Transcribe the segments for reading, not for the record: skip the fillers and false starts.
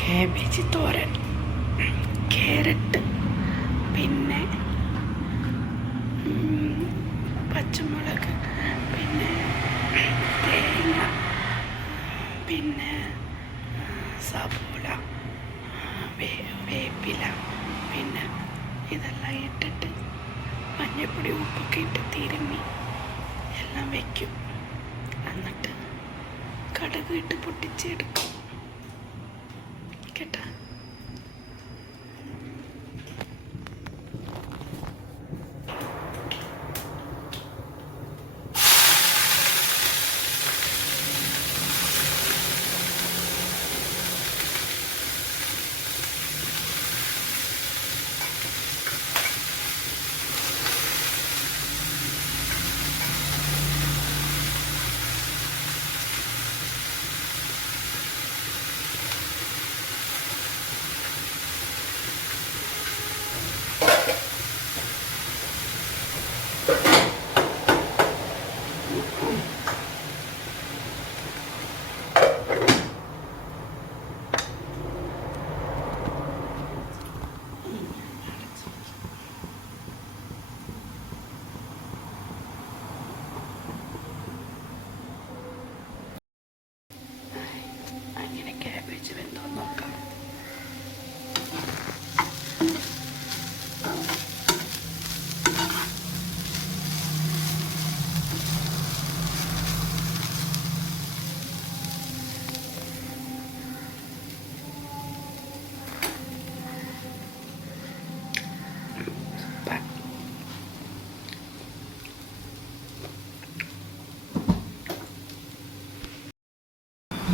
Cabbage തോരൻ, carrot, പിന്നെ പച്ചമുളക്, പിന്നെ തേങ്ങ, പിന്നെ സബോള, വേപ്പില, പിന്നെ ഇതെല്ലാം ഇട്ടിട്ട് മഞ്ഞൾപ്പൊടി ഉപ്പൊക്കെ ഇട്ട് തിരുമ്മി എല്ലാം വയ്ക്കും. എന്നിട്ട് കടുക് ഇട്ട് പൊട്ടിച്ചെടുക്കും കേട്ടോ.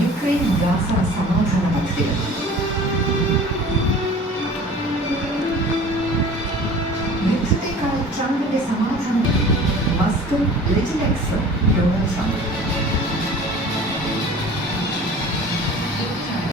യുക്രൈൻ ഗാസ സമാധാന പദ്ധതി. യുദ്ധത്തെക്കാൾ ട്രംപിന്റെ സമാധാനം. മസ്കോ ലിറ്റിൽ എക്സ് ഡൊണാൾഡ് ട്രംപ്.